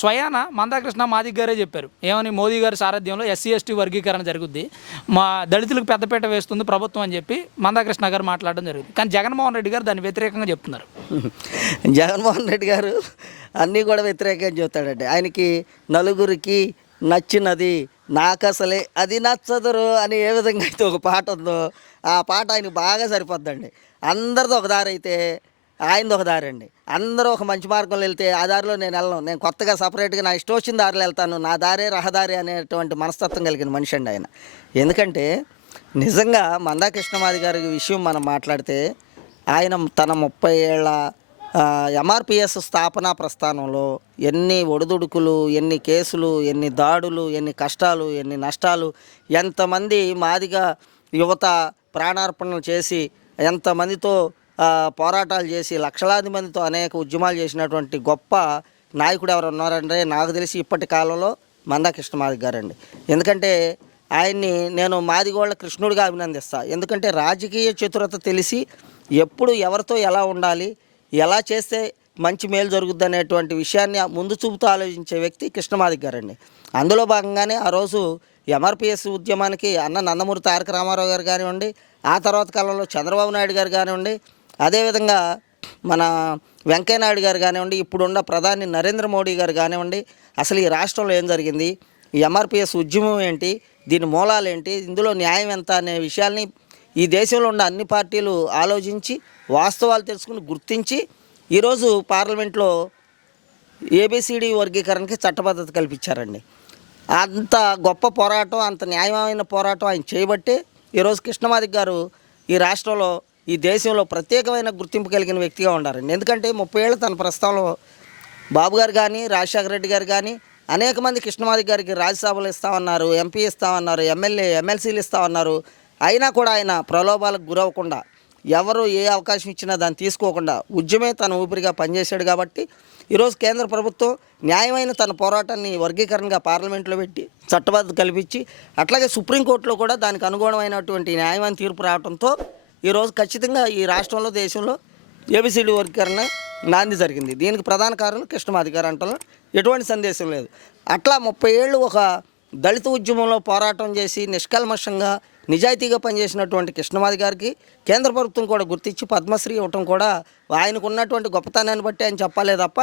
స్వయాన మందాకృష్ణ మాదిగ గారే చెప్పారు. ఏమని, మోదీ గారి సారథ్యంలో ఎస్సీ ఎస్టీ వర్గీకరణ జరుగుద్ది, మా దళితులకు పెద్దపీట వేస్తుంది ప్రభుత్వం అని చెప్పి మందాకృష్ణ గారు మాట్లాడడం జరిగింది. కానీ జగన్మోహన్ రెడ్డి గారు దాన్ని వ్యతిరేకంగా చెప్తున్నారు. జగన్మోహన్ రెడ్డి గారు అన్నీ కూడా వ్యతిరేకంగా చెబుతాడండి. ఆయనకి నలుగురికి నచ్చినది నాకసలే అది నచ్చదురు అని ఏ విధంగా అయితే ఒక పాట ఉందో ఆ పాట ఆయనకు బాగా సరిపోద్దండి. అందరిది ఒక దారి అయితే ఆయనది ఒక దారి అండి. అందరూ ఒక మంచి మార్గంలో వెళ్తే ఆ దారిలో నేను వెళ్ళను, నేను కొత్తగా సపరేట్గా నా ఇష్టం వచ్చిన దారిలో వెళ్తాను, నా దారే రహదారి అనేటువంటి మనస్తత్వం కలిగిన మనిషి అండి ఆయన. ఎందుకంటే నిజంగా మందాకృష్ణమాది గారి విషయం మనం మాట్లాడితే ఆయన తన 30 ఏళ్ల ఎంఆర్పిఎస్ స్థాపనా ప్రస్థానంలో ఎన్ని ఒడిదుడుకులు, ఎన్ని కేసులు, ఎన్ని దాడులు, ఎన్ని కష్టాలు, ఎన్ని నష్టాలు, ఎంతమంది మాదిగా యువత ప్రాణార్పణలు చేసి ఎంతమందితో పోరాటాలు చేసి లక్షలాది మందితో అనేక ఉద్యమాలు చేసినటువంటి గొప్ప నాయకుడు ఎవరు ఉన్నారంటే నాకు తెలిసి ఇప్పటి కాలంలో మందాకృష్ణమాది గారండి. ఎందుకంటే ఆయన్ని నేను మాదిగోళ్ళ కృష్ణుడిగా అభినందిస్తాను. ఎందుకంటే రాజకీయ చతురత తెలిసి ఎప్పుడు ఎవరితో ఎలా ఉండాలి, ఎలా చేస్తే మంచి మేలు జరుగుద్ది అనేటువంటి విషయాన్ని ముందు చూపుతూ ఆలోచించే వ్యక్తి కృష్ణమాది గారండి. అందులో భాగంగానే ఆ రోజు ఎంఆర్పిఎస్ ఉద్యమానికి అన్న నందమూరి తారక రామారావు గారు కానివ్వండి, ఆ తర్వాత కాలంలో చంద్రబాబు నాయుడు గారు కానివ్వండి, అదేవిధంగా మన వెంకయ్యనాయుడు గారు కానివ్వండి, ఇప్పుడున్న ప్రధాని నరేంద్ర మోడీ గారు కానివ్వండి, అసలు ఈ రాష్ట్రంలో ఏం జరిగింది, ఈ ఎంఆర్పిఎస్ ఉద్యమం ఏంటి, దీని మూలాలు ఏంటి, ఇందులో న్యాయం ఎంత అనే విషయాల్ని ఈ దేశంలో ఉన్న అన్ని పార్టీలు ఆలోచించి వాస్తవాలు తెలుసుకుని గుర్తించి ఈరోజు పార్లమెంట్లో ఏబిసిడి వర్గీకరణకి చట్టబద్ధత కల్పించారండి. అంత గొప్ప పోరాటం, అంత న్యాయమైన పోరాటం ఆయన చేయబట్టే ఈరోజు కృష్ణమాది గారు ఈ రాష్ట్రంలో, ఈ దేశంలో ప్రత్యేకమైన గుర్తింపు కలిగిన వ్యక్తిగా ఉండారండి. ఎందుకంటే 30 ఏళ్ళ తన ప్రస్థానంలో బాబు గారు కానీ, రాజశేఖర రెడ్డి గారు కానీ అనేక మంది కృష్ణమాది గారికి రాజ్యసభలు ఇస్తామన్నారు, ఎంపీ ఇస్తామన్నారు, ఎమ్మెల్సీలు ఇస్తామన్నారు. అయినా కూడా ఆయన ప్రలోభాలకు గురవ్వకుండా, ఎవరు ఏ అవకాశం ఇచ్చినా దాన్ని తీసుకోకుండా ఉద్యమే తన ఊపిరిగా పనిచేశాడు. కాబట్టి ఈరోజు కేంద్ర ప్రభుత్వం న్యాయమైన తన పోరాటాన్ని వర్గీకరణగా పార్లమెంట్లో పెట్టి చట్టబద్ధత కల్పించి, అట్లాగే సుప్రీంకోర్టులో కూడా దానికి అనుగుణమైనటువంటి న్యాయమైన తీర్పు రావడంతో ఈరోజు ఖచ్చితంగా ఈ రాష్ట్రంలో, దేశంలో ఏబిసిడి వర్గీకరణ నాంది జరిగింది. దీనికి ప్రధాన కారణం కృష్ణమాది గారు అంటలో ఎటువంటి సందేశం లేదు. అట్లా 30 ఏళ్ళు ఒక దళిత ఉద్యమంలో పోరాటం చేసి నిష్కల్మషంగా నిజాయితీగా పనిచేసినటువంటి కృష్ణమాది గారికి కేంద్ర ప్రభుత్వం కూడా గుర్తించి పద్మశ్రీ ఇవ్వటం కూడా ఆయనకు ఉన్నటువంటి గొప్పతనాన్ని బట్టి ఆయన చెప్పాలే తప్ప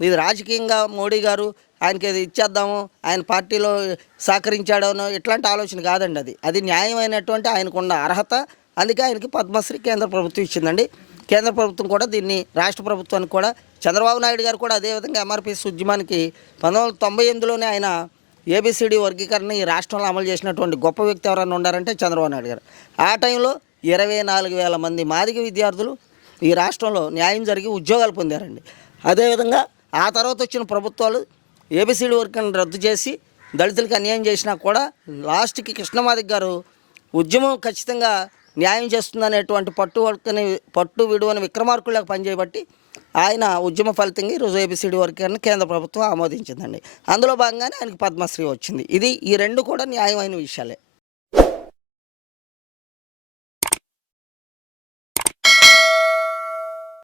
ఇది రాజకీయంగా మోడీ గారు ఆయనకి ఇది ఇచ్చేద్దాము, ఆయన పార్టీలో సహకరించాడనో ఇట్లాంటి ఆలోచన కాదండి. అది న్యాయమైనటువంటి ఆయనకున్న అర్హత. అందుకే ఆయనకి పద్మశ్రీ కేంద్ర ప్రభుత్వం ఇచ్చిందండి. కేంద్ర ప్రభుత్వం కూడా దీన్ని రాష్ట్ర ప్రభుత్వానికి కూడా, చంద్రబాబు నాయుడు గారు కూడా అదేవిధంగా ఎంఆర్పిఎస్ ఉద్యమానికి 1998లోనే ఆయన ఏబిసిడి వర్గీకరణ ఈ రాష్ట్రంలో అమలు చేసినటువంటి గొప్ప వ్యక్తి ఎవరైనా ఉన్నారంటే చంద్రబాబు నాయుడు గారు. ఆ టైంలో 24,000 మంది మాదిగ విద్యార్థులు ఈ రాష్ట్రంలో న్యాయం జరిగి ఉద్యోగాలు పొందారండి. అదేవిధంగా ఆ తర్వాత వచ్చిన ప్రభుత్వాలు ఏబిసిడి వర్గీకరణ రద్దు చేసి దళితులకు అన్యాయం చేసినా కూడా లాస్ట్కి కృష్ణమాది గారు ఉద్యమం ఖచ్చితంగా న్యాయం చేస్తుందనేటువంటి పట్టు విడువని విక్రమార్కులకు పనిచేయబట్టి ఆయన ఉద్యమ ఫలితంగా ఈరోజు ఏబిసిడి వర్గీకరణ కేంద్ర ప్రభుత్వం ఆమోదించిందండి. అందులో భాగంగానే ఆయనకి పద్మశ్రీ వచ్చింది. ఈ రెండు కూడా న్యాయమైన విషయాలే.